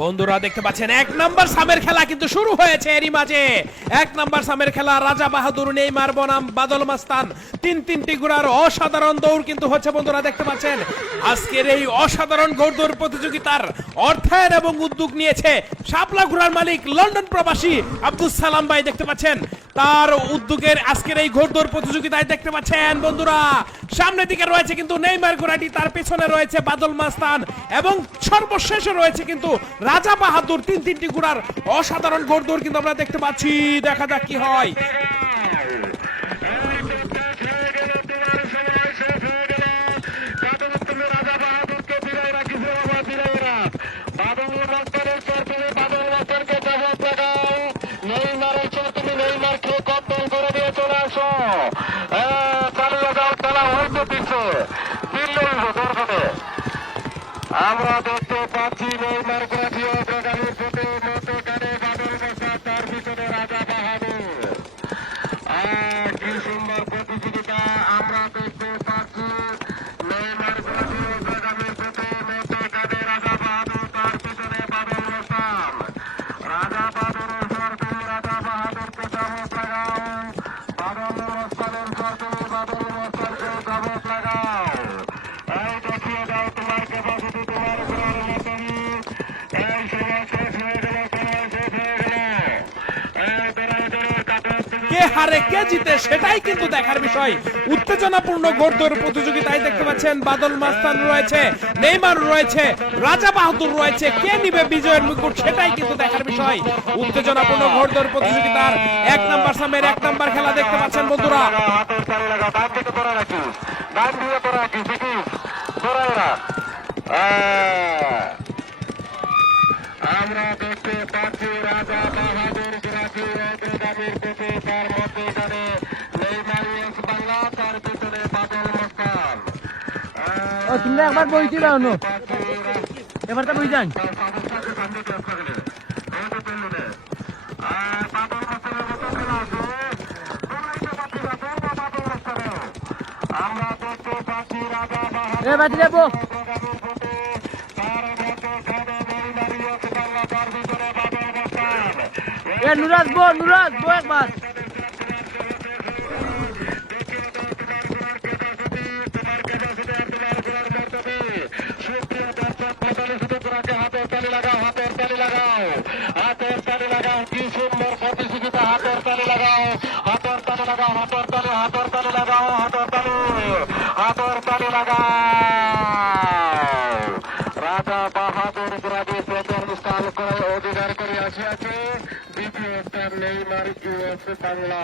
বন্ধুরা দেখতে পাচ্ছেন 1 নাম্বার সামের খেলা কিন্তু শুরু হয়েছে এরই মাঝে। 1 নাম্বার সামের খেলা রাজা বাহাদুর, নেইমার বনাম বাদল মাস্তান, তিনটি ঘোড়ার অসাধারণ দৌড় কিন্তু হচ্ছে। বন্ধুরা দেখতে পাচ্ছেন আজকের এই অসাধারণ ঘোড়দৌড় প্রতিযোগিতার অর্থায়ন এবং উদ্যোগ নিয়েছে শাপলা ঘোড়ার মালিক লন্ডন প্রবাসী আব্দুল সালাম ভাই। দেখতে পাচ্ছেন তার উদ্যোগের আজকের এই ঘোড়দৌড় প্রতিযোগিতায় দেখতে পাচ্ছেন বন্ধুরা সামনের দিকে রয়েছে কিন্তু নেইমার ঘোড়াটি, তার পেছনে রয়েছে বাদল মাস্তান এবং সর্বশেষে রয়েছে কিন্তু রাজা বাহাদুর। তিনটি ঘোড়ার অসাধারণ ঘোড়দৌড় কিন্তু আমরা দেখতে পাচ্ছি। দেখা যাক কি হয়। আমরা দেখতে পাচ্ছি নেইমার গ্রাফিও প্রোগ্রামের প্রতি মধ্যখানে বাদল মাস্তান, তার পিছনে রাজা বাহাদুর। কি সুন্দর প্রতিযোগিতা আমরা দেখতে পাচ্ছি। নেইমার গ্রাফিও প্রোগ্রামের প্রতি মধ্যখানে রাজা বাহাদুর, তার পিছনে বাদল মাস্তান। রাজা বাহাদুরের সরকারি রাজা বাহাদুরকে চাবুক লাগাও, বাদল মাস্তানের সরকারি বাদল মাস্তানকে চাবুক লাগাও। এই দেখিয়ে দাও তোমার ক্যাপাসিটি, তোমার ঘোড়ার মতনই। এই সময় শেষ হয়ে গেল, সময় শেষ হয়ে গেল। কে হারে কে জিতে সেটাই কিন্তু দেখার বিষয়। উত্তেজনাপূর্ণ ঘোড়দৌড় প্রতিযোগিতায় দেখতে পাচ্ছেন বাদল মাস্তান রয়েছে, নেইমার রয়েছে, রাজা বাহাদুর রয়েছে। কে নিবে বিজয়ের মুকুট সেটাই কিন্তু দেখার বিষয়। উত্তেজনাপূর্ণ ঘোড়দৌড় প্রতিযোগিতার 1 নাম্বার সামের 1 নাম্বার খেলা দেখতে পাচ্ছেন বন্ধুরা। হাতের তালি লাগা, ডান দিকে করে রাখি, ডান দিকে করে রাখি, দেখি ঘোড়াইরা। আমরা দেখতে পাচ্ছি রাজা বাহাদুর গ্রাফি অগ্রগামীর পথে, তার মধ্যেখানে নেইমার ইয়েস বাংলা, তার পিছনে বাদল মাস্তান। তোমরা একবার বইতে দাও না, এবার তো বই যান। আমরা দেখতে পাচ্ছি রাজা এ বাতি যাবো নুরাজ বো একবার। হাতের তালি লাগাও, কি সুন্দর প্রতিযোগিতা। হাতের তালি লাগাও, হাতের তালি লাগাও, হাতের তালি, হাতের তালি লাগাও, হাতের তালি, হাতের তালি লাগাও। রাজা বাহাদুর গ্রামে প্রথম স্থান করে অধিকার করে আসিয়াছে, দ্বিতীয় স্থান নেইমার ইউএস বাংলা।